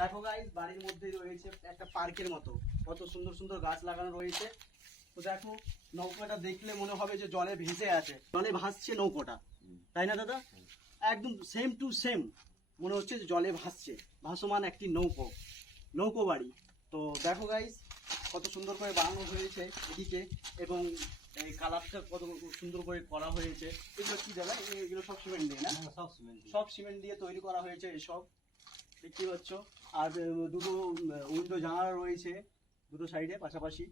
দেখো গাইস, বাড়ির মধ্যেই রয়েছে একটা পার্কের মতো, কত সুন্দর সুন্দর গাছ লাগানো রয়েছে। তো দেখো, নৌকাটা দেখলে মনে হবে যে জলে ভেসে আছে, জলে ভাসছে নৌকোটা, তাই না দাদা? একদম সেম টু সেম মনে হচ্ছে যে জলে ভাসছে, ভাসমান একটি নৌকো বাড়ি। তো দেখো গাইস, কত সুন্দর করে বানানো হয়েছে এদিকে, এবং এই কালারটা কত সুন্দর করে করা হয়েছে। এগুলো কি দাদা? এগুলো সব সিমেন্ট দিয়ে না? সব সিমেন্ট দিয়ে তৈরি করা হয়েছে এসব, দেখতে পাচ্ছ। আর দুটো উইন্ডো জানালা রয়েছে দুটো সাইডে পাশাপাশি।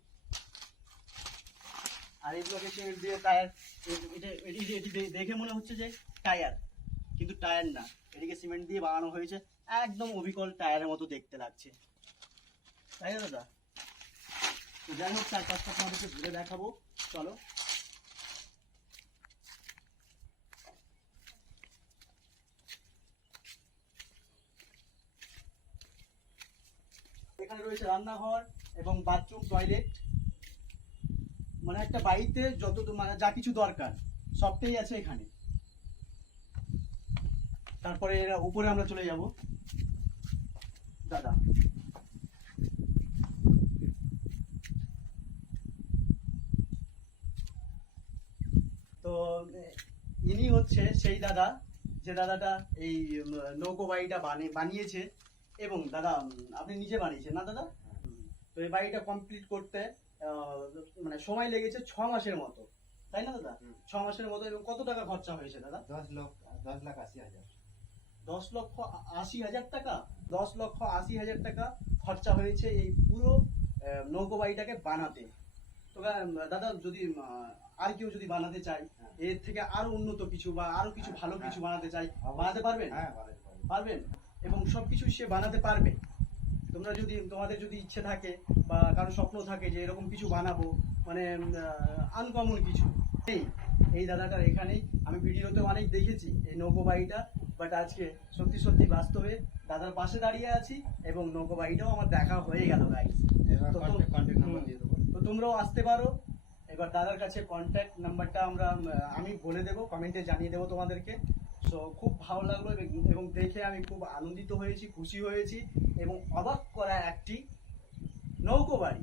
আর এগুলোকে সিমেন্ট দিয়ে টায়ার, এটি দেখে মনে হচ্ছে যে টায়ার, কিন্তু টায়ার না, এটিকে সিমেন্ট দিয়ে বানানো হয়েছে, একদম অবিকল টায়ারের মতো দেখতে লাগছে, তাই না দাদা? তো যাই হোক, চারপাশটা তোমাদেরকে ঘুরে দেখাবো, চলো। এখানে রয়েছে রান্নাঘর এবং বাথরুম, টয়লেট, মানে একটা বাড়িতে যত মানে যা কিছু দরকার সবটাই আছে এখানে। তারপরে উপরে আমরা চলে যাব দাদা। তো ইনি হচ্ছে সেই দাদা, যে দাদাটা এই নৌকো বাড়িটা বানিয়েছে। এবং দাদা, আপনি নিজে বানিয়েছেন না দাদা? তো এই বাড়িটা কমপ্লিট করতে মানে সময় লেগেছে 6 মাসের মতো, তাই না দাদা? 6 মাসের মতো। এবং কত টাকা খরচা হয়েছে দাদা? 10,80,000। 10,80,000 টাকা। 10,80,000 টাকা খরচা হয়েছে এই পুরো নৌকো বাড়িটাকে বানাতে। তো দাদা, যদি আর কেউ যদি বানাতে চায়, এর থেকে আরো উন্নত কিছু বা আরো কিছু ভালো কিছু বানাতে চাই, বানাতে পারবেন? হ্যাঁ, পারবেন, এবং সবকিছু সে বানাতে পারবে। তোমাদের যদি ইচ্ছে থাকে বা কারো স্বপ্ন থাকে যে এরকম কিছু বানাবো, মানে আনকমন কিছু, এই দাদাটার এখানেই। আমি ভিডিওতে অনেক দেখেছি এই নৌকো বাড়িটা, বাট আজকে সত্যি সত্যি বাস্তবে দাদার পাশে দাঁড়িয়ে আছি, এবং নৌকো বাড়িটাও আমার দেখা হয়ে গেল গাইস। তো তোমরাও আসতে পারো। এবার দাদার কাছে কন্ট্যাক্ট নাম্বারটা আমি বলে দেবো, কমেন্টে জানিয়ে দেবো তোমাদেরকে। সো খুব ভালো লাগলো, এবং দেখে আমি খুব আনন্দিত হয়েছি, খুশি হয়েছি, এবং অবাক করা একটি নৌকো বাড়ি।